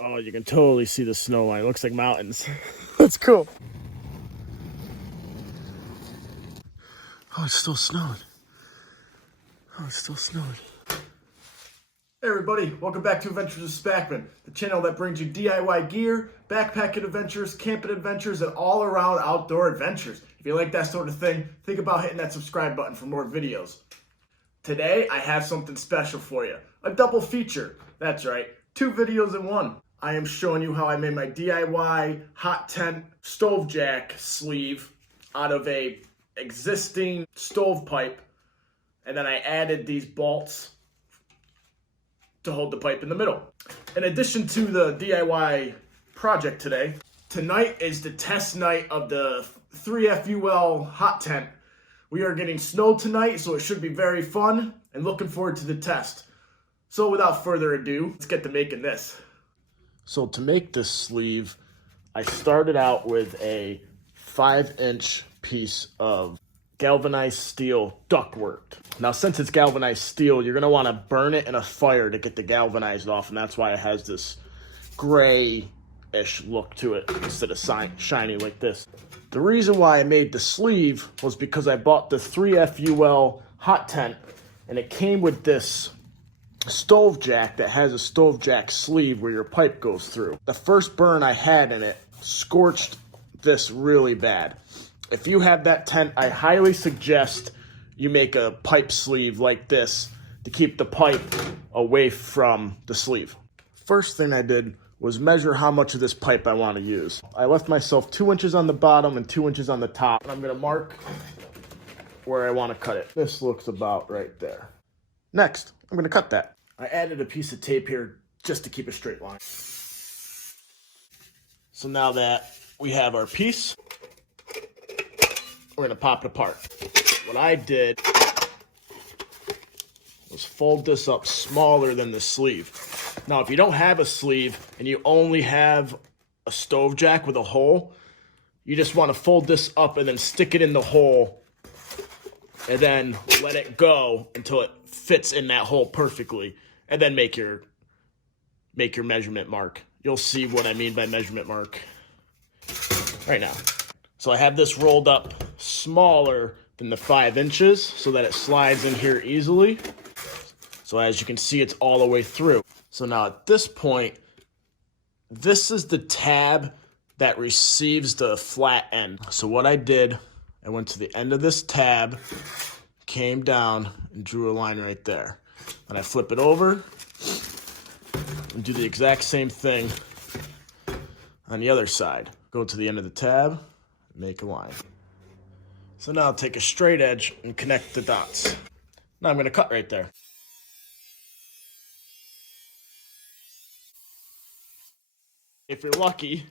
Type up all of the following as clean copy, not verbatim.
Oh, you can totally see the snow line. It looks like mountains. That's cool. Oh, it's still snowing. Oh, it's still snowing. Hey everybody, welcome back to Adventures of Spackmann, the channel that brings you DIY gear, backpacking adventures, camping adventures, and all around outdoor adventures. If you like that sort of thing, think about hitting that subscribe button for more videos. Today, I have something special for you. A double feature. That's right, 2 videos in one. I am showing you how I made my DIY hot tent stovejack sleeve out of a existing stovepipe, and then I added these bolts to hold the pipe in the middle. In addition to the DIY project today, tonight is the test night of the 3FUL hot tent. We are getting snow tonight, so it should be very fun, and looking forward to the test. So without further ado, let's get to making this. So to make this sleeve, I started out with a 5-inch piece of galvanized steel ductwork. Now, since it's galvanized steel, you're gonna wanna burn it in a fire to get the galvanized off, and that's why it has this gray-ish look to it instead of shiny like this. The reason why I made the sleeve was because I bought the 3FUL hot tent, and it came with this stove jack that has a stove jack sleeve where your pipe goes through. The first burn I had in it scorched this really bad. If you have that tent, I highly suggest you make a pipe sleeve like this to keep the pipe away from the sleeve. First thing I did was measure how much of this pipe I want to use. I left myself 2 inches on the bottom and 2 inches on the top. And I'm going to mark where I want to cut it. This looks about right there. Next, I'm going to cut that. I added a piece of tape here just to keep a straight line. So now that we have our piece, we're going to pop it apart. What I did was fold this up smaller than the sleeve. Now, if you don't have a sleeve and you only have a stove jack with a hole, you just want to fold this up and then stick it in the hole and then let it go until it fits in that hole perfectly, and then make your measurement mark. You'll see what I mean by measurement mark right now. So I have this rolled up smaller than the 5 inches so that it slides in here easily. So as you can see, it's all the way through. So now at this point, this is the tab that receives the flat end. So what I did, I went to the end of this tab, came down and drew a line right there. And I flip it over and do the exact same thing on the other side. Go to the end of the tab, make a line. So now I'll take a straight edge and connect the dots. Now I'm going to cut right there. If you're lucky,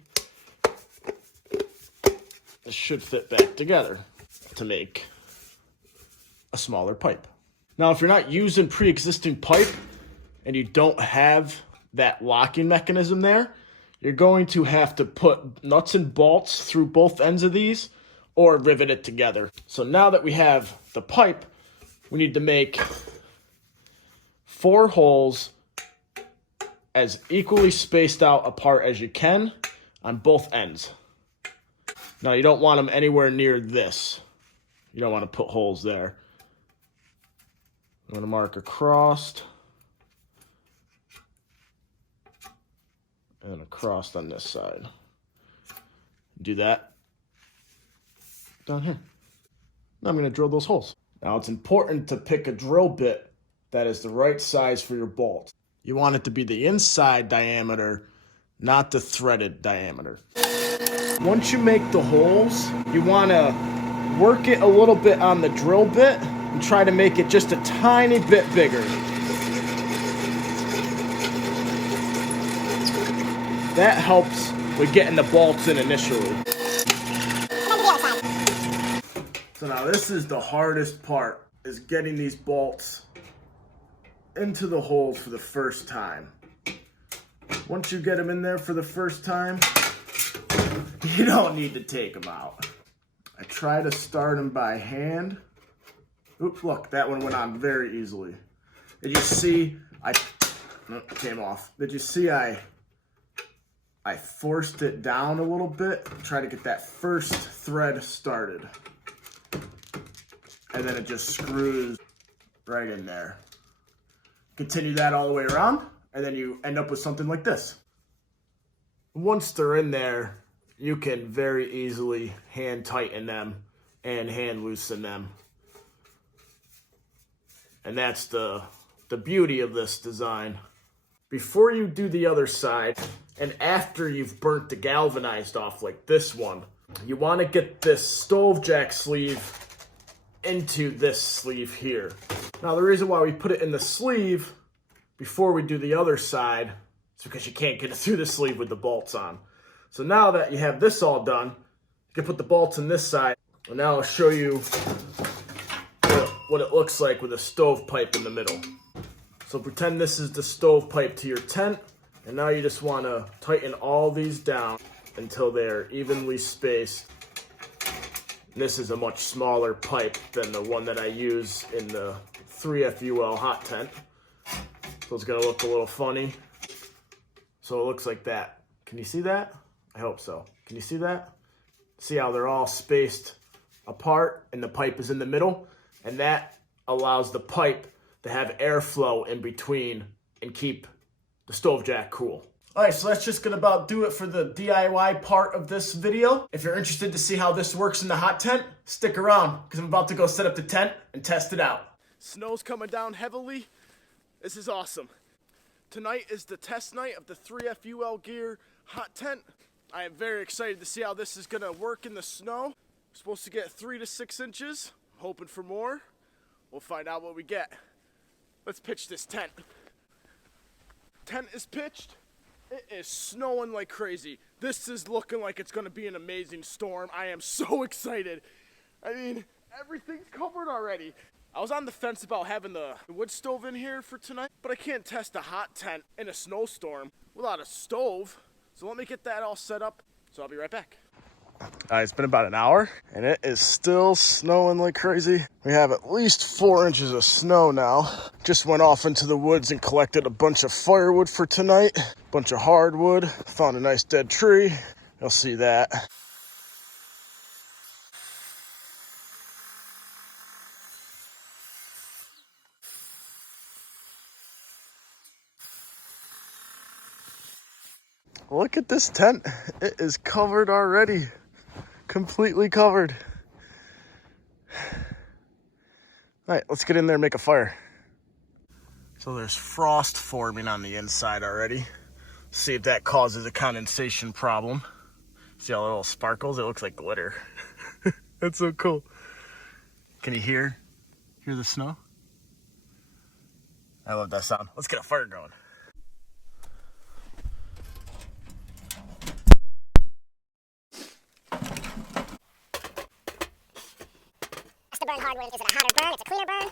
this should fit back together to make a smaller pipe. Now, if you're not using pre-existing pipe and you don't have that locking mechanism there, you're going to have to put nuts and bolts through both ends of these or rivet it together. So now that we have the pipe, we need to make 4 holes as equally spaced out apart as you can on both ends. Now, you don't want them anywhere near this. You don't want to put holes there. I'm going to mark across and across on this side. Do that down here. Now I'm going to drill those holes. Now it's important to pick a drill bit that is the right size for your bolt. You want it to be the inside diameter, not the threaded diameter. Once you make the holes, you want to work it a little bit on the drill bit and try to make it just a tiny bit bigger. That helps with getting the bolts in initially. So now this is the hardest part, is getting these bolts into the holes for the first time. Once you get them in there for the first time, you don't need to take them out. I try to start them by hand. Oops, look, that one went on very easily. Did you see? It came off. Did you see I I forced it down a little bit, try to get that first thread started. And then it just screws right in there. Continue that all the way around, and then you end up with something like this. Once they're in there, you can very easily hand tighten them and hand loosen them. And that's the beauty of this design. Before you do the other side, and after you've burnt the galvanized off like this one, you want to get this stove jack sleeve into this sleeve here. Now the reason why we put it in the sleeve before we do the other side is because you can't get it through the sleeve with the bolts on. So now that you have this all done, you can put the bolts in this side, and now I'll show you what it looks like with a stovepipe in the middle. So pretend this is the stovepipe to your tent, and now you just want to tighten all these down until they're evenly spaced. And this is a much smaller pipe than the one that I use in the 3FUL hot tent. So it's going to look a little funny. So it looks like that. Can you see that? I hope so. Can you see that? See how they're all spaced apart and the pipe is in the middle? And that allows the pipe to have airflow in between and keep the stove jack cool. Alright, so that's just gonna about do it for the DIY part of this video. If you're interested to see how this works in the hot tent, stick around, because I'm about to go set up the tent and test it out. Snow's coming down heavily. This is awesome. Tonight is the test night of the 3FUL Gear hot tent. I am very excited to see how this is gonna work in the snow. We're supposed to get 3 to 6 inches. I'm hoping for more. We'll find out what we get. Let's pitch this tent. Tent is pitched. It is snowing like crazy. This is looking like it's gonna be an amazing storm. I am so excited. I mean, everything's covered already. I was on the fence about having the wood stove in here for tonight, but I can't test a hot tent in a snowstorm without a stove. So let me get that all set up, so I'll be right back. It's been about an hour, and it is still snowing like crazy. We have at least 4 inches of snow now. Just went off into the woods and collected a bunch of firewood for tonight. A bunch of hardwood. Found a nice dead tree. You'll see that. Look at this tent. It is covered already. Completely covered. All right, let's get in there and make a fire. So there's frost forming on the inside already. See if that causes a condensation problem. See how it all sparkles? It looks like glitter. That's so cool. Can you hear the snow? I love that sound. Let's get a fire going. To burn hardwood, is it a hotter burn? It's a cleaner burn?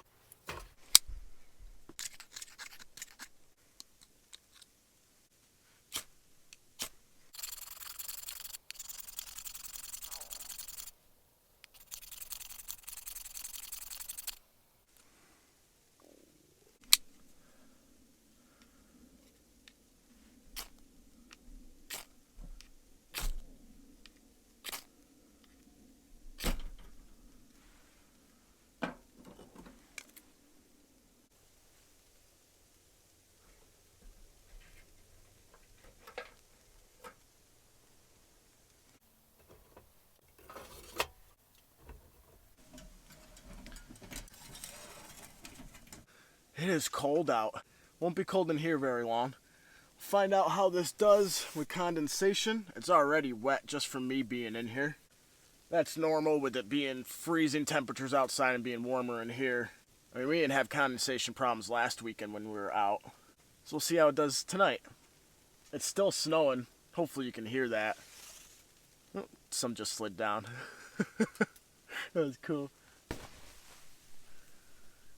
It is cold out. Won't be cold in here very long. Find out how this does with condensation. It's already wet just from me being in here. That's normal with it being freezing temperatures outside and being warmer in here. I mean, we didn't have condensation problems last weekend when we were out. So we'll see how it does tonight. It's still snowing. Hopefully you can hear that. Oh, some just slid down. That was cool.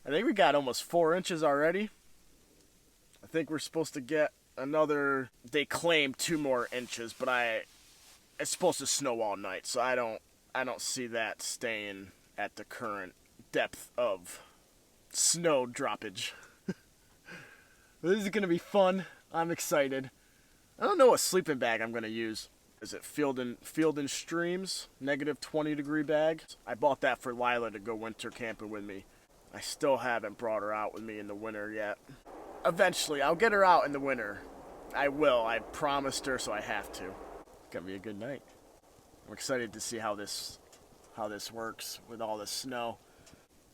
I think we got almost 4 inches already. I think we're supposed to get another, they claim 2 more inches, but it's supposed to snow all night, so I don't see that staying at the current depth of snow droppage. This is gonna be fun. I'm excited. I don't know what sleeping bag I'm gonna use. Is it Field and Streams -20 degree bag? I bought that for Lila to go winter camping with me. I still haven't brought her out with me in the winter yet. Eventually, I'll get her out in the winter. I will. I promised her, so I have to. It's gonna be a good night. I'm excited to see how this works with all the snow.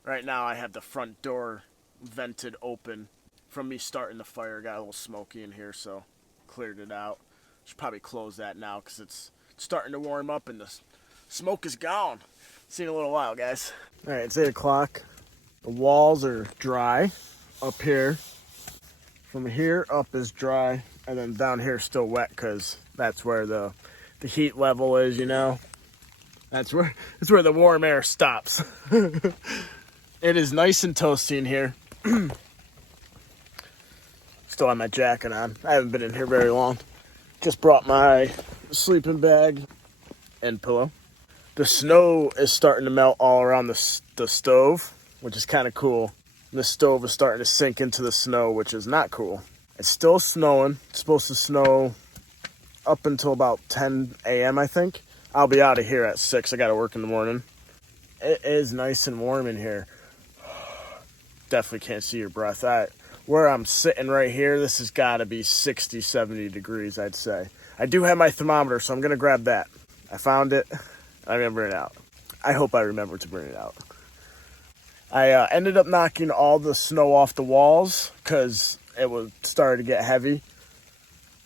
Right now, I have the front door vented open from me starting the fire. Got a little smoky in here, so cleared it out. Should probably close that now because it's starting to warm up and the smoke is gone. See you in a little while, guys. All right, it's 8 o'clock. The walls are dry up here. From here up is dry, and then down here is still wet because that's where the heat level is, you know. That's where the warm air stops. It is nice and toasty in here. Still have my jacket on. I haven't been in here very long. Just brought my sleeping bag and pillow. The snow is starting to melt all around the stove, which is kind of cool. The stove is starting to sink into the snow, which is not cool. It's still snowing. It's supposed to snow up until about 10 a.m., I think. I'll be out of here at 6. I got to work in the morning. It is nice and warm in here. Definitely can't see your breath. Where I'm sitting right here, this has got to be 60, 70 degrees, I'd say. I do have my thermometer, so I'm going to grab that. I found it. I'm going to bring it out. I hope I remember to bring it out. I ended up knocking all the snow off the walls because it was starting to get heavy.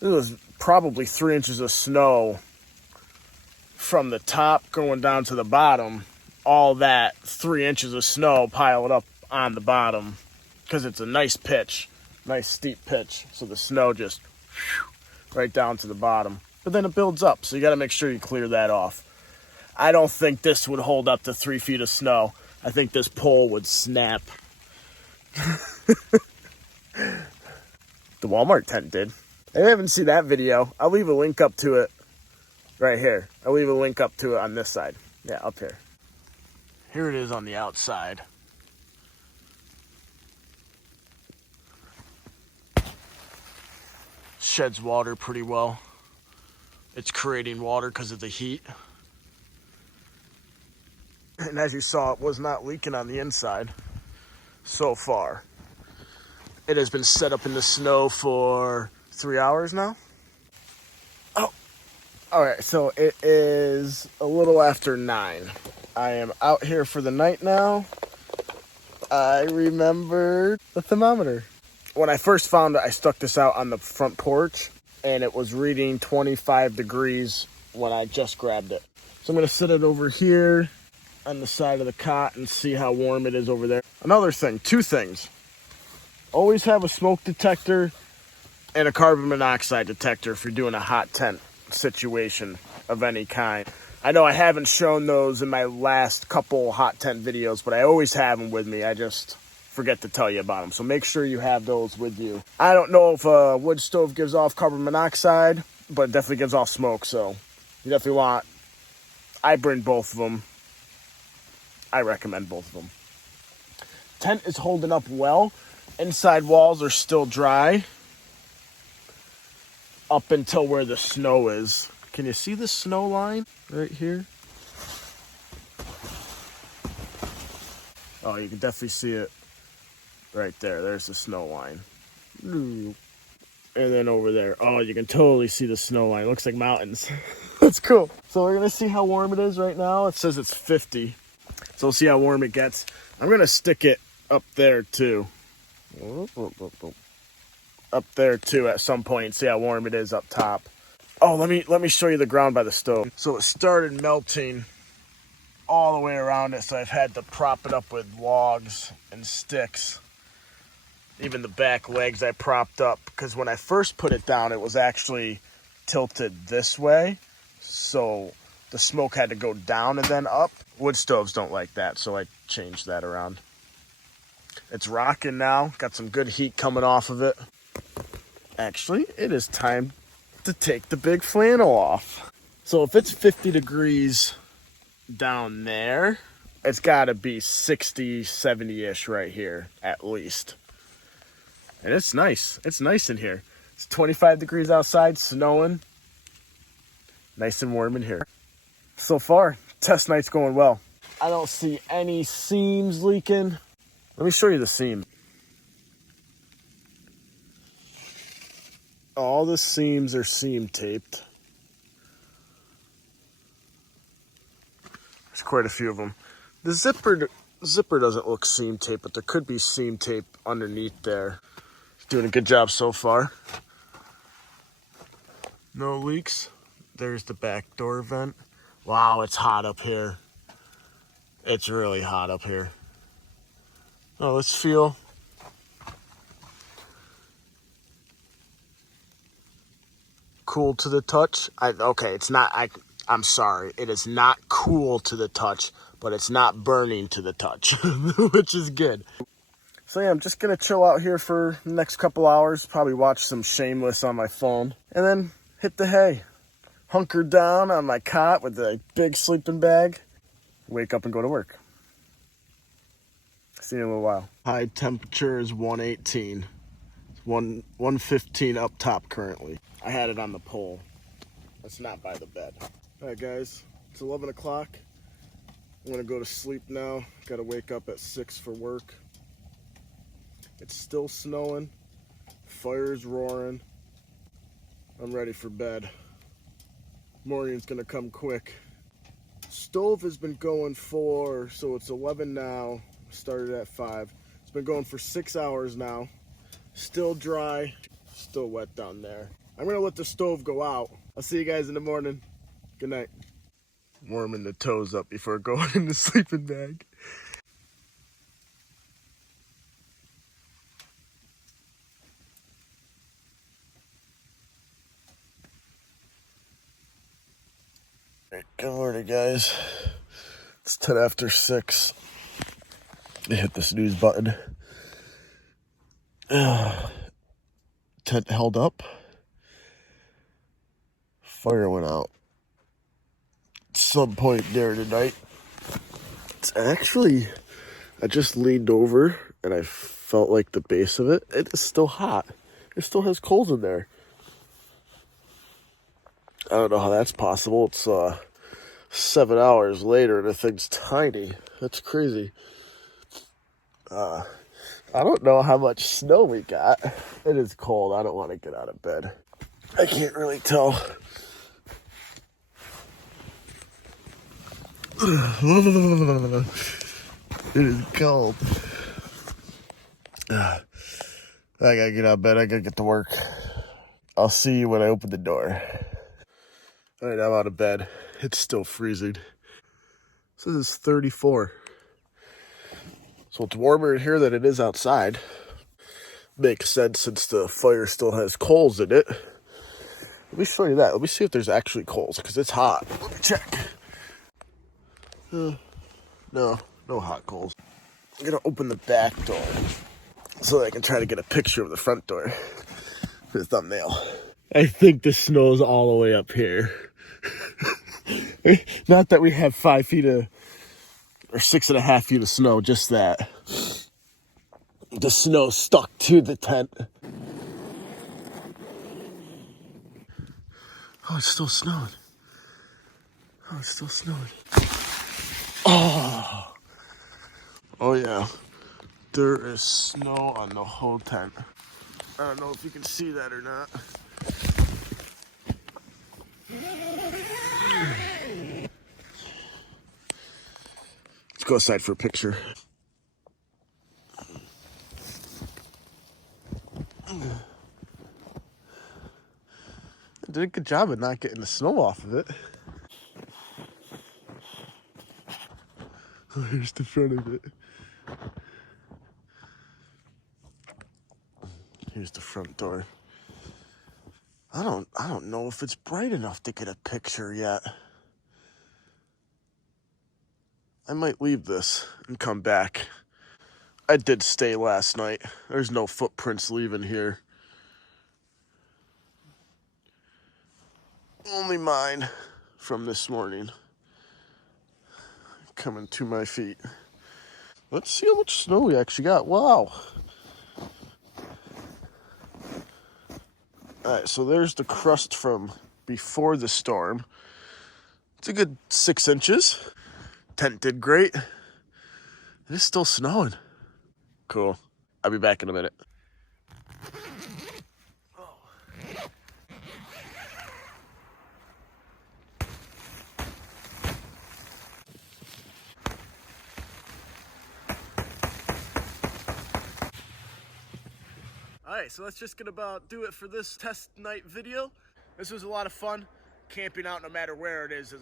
It was probably 3 inches of snow from the top going down to the bottom. All that 3 inches of snow piled up on the bottom because it's a nice pitch, nice steep pitch. So the snow just right down to the bottom. But then it builds up, so you got to make sure you clear that off. I don't think this would hold up to 3 feet of snow. I think this pole would snap. The Walmart tent did. I haven't seen that video. I'll leave a link up to it right here. I'll leave a link up to it on this side. Yeah, up here. Here it is on the outside. Sheds water pretty well. It's creating water because of the heat. And as you saw, it was not leaking on the inside so far. It has been set up in the snow for 3 hours now. Oh, all right, so it is a little after 9. I am out here for the night now. I remembered the thermometer. When I first found it, I stuck this out on the front porch, and it was reading 25 degrees when I just grabbed it. So I'm gonna set it over here on the side of the cot and see how warm it is over there. Another thing, 2 things. Always have a smoke detector and a carbon monoxide detector if you're doing a hot tent situation of any kind. I know I haven't shown those in my last couple hot tent videos, but I always have them with me. I just forget to tell you about them. So make sure you have those with you. I don't know if a wood stove gives off carbon monoxide, but it definitely gives off smoke. So you definitely want, I bring both of them. I recommend both of them. Tent is holding up well. Inside walls are still dry up until where the snow is. Can you see the snow line right here? Oh, you can definitely see it right there. There's the snow line. And then over there. Oh, you can totally see the snow line. It looks like mountains. That's cool. So we're going to see how warm it is right now. It says it's 50. So we'll see how warm it gets. I'm going to stick it up there too. Up there too at some point and see how warm it is up top. Oh, let me show you the ground by the stove. So it started melting all the way around it, so I've had to prop it up with logs and sticks. Even the back legs I propped up, because when I first put it down, it was actually tilted this way. So the smoke had to go down and then up. Wood stoves don't like that, so I changed that around. It's rocking now. Got some good heat coming off of it. Actually, it is time to take the big flannel off. So if it's 50 degrees down there, it's got to be 60, 70-ish right here, at least. And it's nice. It's nice in here. It's 25 degrees outside, snowing. Nice and warm in here. So far, test night's going well. I don't see any seams leaking. Let me show you the seam. All the seams are seam taped. There's quite a few of them. The zipper doesn't look seam tape, but there could be seam tape underneath there. Doing a good job so far. No leaks. There's the back door vent. Wow, it's hot up here. It's really hot up here. Oh, let's feel. Cool to the touch. Okay, it's not. I'm sorry. It is not cool to the touch, but it's not burning to the touch, which is good. So yeah, I'm just gonna chill out here for the next couple hours. Probably watch some Shameless on my phone, and then hit the hay. Hunker down on my cot with a big sleeping bag. Wake up and go to work. See you in a little while. High temperature is 118. It's 115 up top currently. I had it on the pole. It's not by the bed. All right, guys. It's 11 o'clock. I'm gonna go to sleep now. Gotta wake up at 6 for work. It's still snowing. Fire's roaring. I'm ready for bed. Morning's gonna come quick. Stove has been going for, so it's 11 now. Started at 5. It's been going for 6 hours now. Still dry, still wet down there. I'm gonna let the stove go out. I'll see you guys in the morning. Good night. Warming the toes up before going in the sleeping bag. Good morning, guys. It's 10 after 6. I hit the snooze button. Tent held up. Fire went out at some point there tonight. It's actually, I just leaned over and I felt like the base of it. It is still hot. It still has coals in there. I don't know how that's possible. It's 7 hours later and the thing's tiny. That's crazy. I don't know how much snow we got. It is cold. I don't want to get out of bed. I can't really tell. It is cold. I gotta get out of bed. I gotta get to work. I'll see you when I open the door. All right, I'm out of bed. It's still freezing. It says it's 34. So it's warmer in here than it is outside. Makes sense since the fire still has coals in it. Let me show you that. Let me see if there's actually coals, because it's hot. Let me check. No hot coals. I'm gonna open the back door so that I can try to get a picture of the front door for the thumbnail. I think the snow's all the way up here. Not that we have 5 feet or 6.5 feet of snow, just that the snow stuck to the tent. Oh, it's still snowing. Oh, it's still snowing. Oh yeah, there is snow on the whole tent. I don't know if you can see that or not. Let's go outside for a picture. I did a good job of not getting the snow off of it. Here's the front of it. Here's the front door. I don't know if it's bright enough to get a picture yet. I might leave this and come back. I did stay last night. There's no footprints leaving here. Only mine from this morning. Coming to my feet. Let's see how much snow we actually got. Wow. All right, so there's the crust from before the storm. It's a good 6 inches. Tent did great. It is still snowing. Cool. I'll be back in a minute. Alright, so that's just gonna about do it for this test night video. This was a lot of fun. Camping out no matter where it is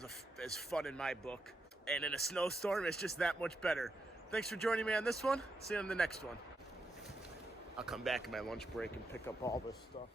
fun in my book. And in a snowstorm, it's just that much better. Thanks for joining me on this one. See you on the next one. I'll come back in my lunch break and pick up all this stuff.